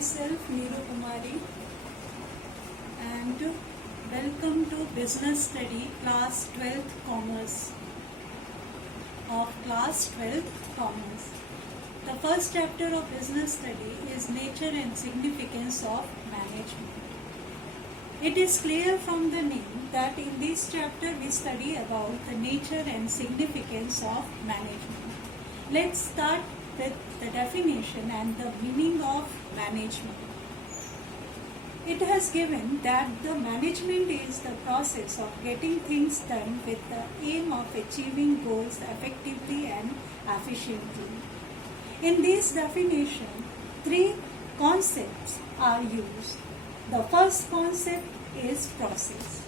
myself Neeru Kumari and welcome to Business Study Class 12th Commerce of Class 12th Commerce. The first chapter of Business Study is Nature and Significance of Management. It is clear from the name that in this chapter we study about the nature and significance of management. Let's start with the definition and the meaning of management. It has given that the management is the process of getting things done with the aim of achieving goals effectively and efficiently. In this definition, three concepts are used. The first concept is process.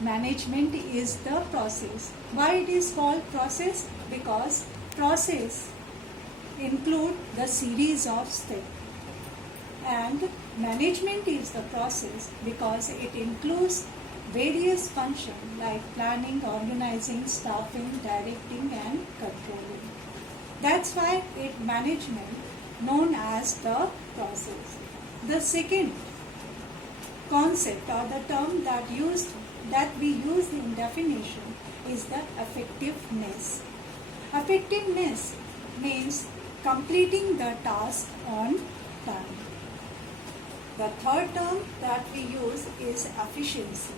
Management is the process. Why it is called process? Because process include the series of steps, and management is the process because it includes various functions like planning, organizing, staffing, directing and controlling. That's why it management known as the process. The second concept or the term that we use in definition is the effectiveness. Effectiveness means completing the task on time. The third term that we use is efficiency.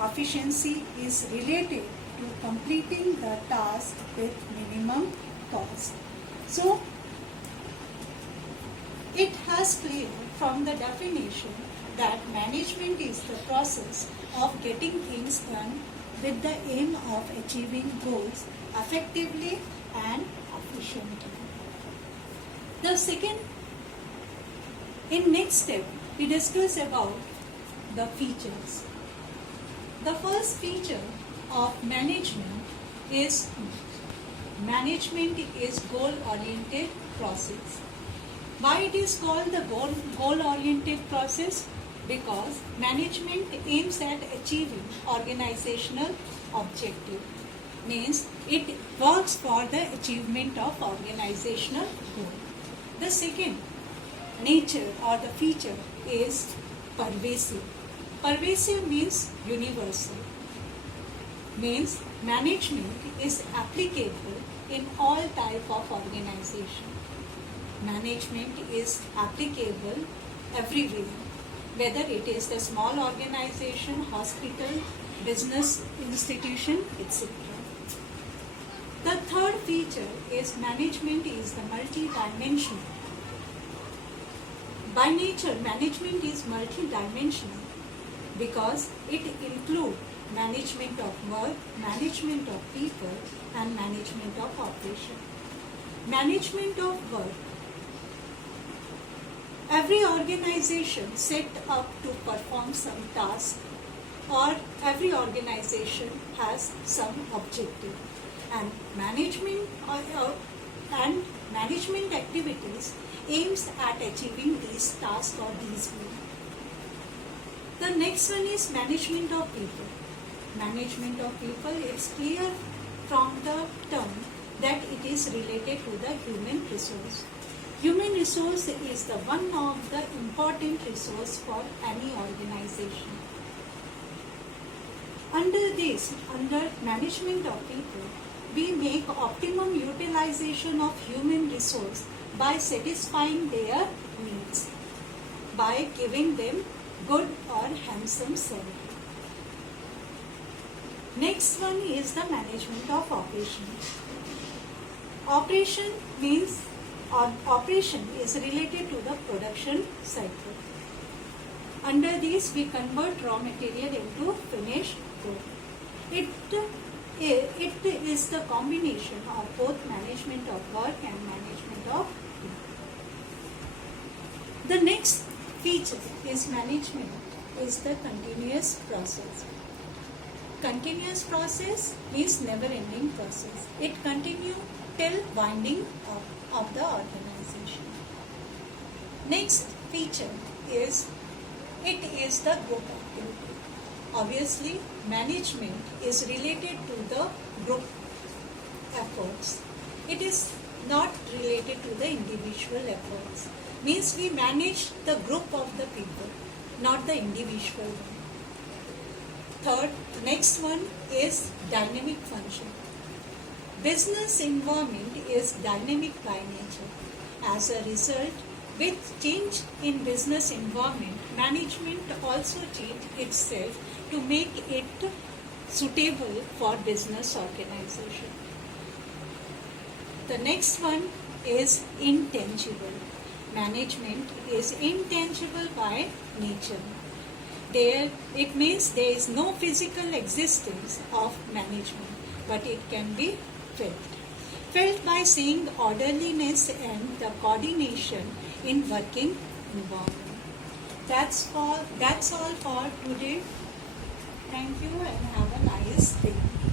Efficiency is related to completing the task with minimum cost. So, it has clear from the definition that management is the process of getting things done with the aim of achieving goals effectively and efficiently. The second, in next step, we discuss about the features. The first feature of management is goal-oriented process. Why it is called the goal-oriented process? Because management aims at achieving organizational objective. Means it works for the achievement of organizational goal. The second nature or the feature is pervasive. Pervasive means universal. Means management is applicable in all type of organization. Management is applicable everywhere, whether it is the small organization, hospital, business institution, etc. The third feature is management is the multi-dimensional. By nature, management is multi-dimensional because it includes management of work, management of people, and management of operation. Management of work. Every organization set up to perform some task, or every organization has some objective, and management activities aims at achieving these tasks or these goals. The next one is management of people. Management of people is clear from the term that it is related to the human resource. Human resource is the one of the important resource for any organization. Under management of people, we make optimum utilization of human resource by satisfying their needs, by giving them good or handsome salary. Next one is the management of operation. Operation is related to the production cycle. Under this, we convert raw material into finished good. It is the combination of both management of work and management of people. The next feature is management is the continuous process. Continuous process is never-ending process. It continues till winding up of the organization. Next feature is it is the group activity. Obviously, management is related to the group efforts. It is not related to the individual efforts. Means we manage the group of the people, not the individual one. Third, the next one is dynamic function. Business environment is dynamic by nature. As a result, with change in business environment, management also change itself to make it suitable for business organization. The next one is intangible. Management is intangible by nature. It means there is no physical existence of management, but it can be felt. Felt by seeing orderliness and the coordination in working environment. That's all for today. Thank you and have a nice day.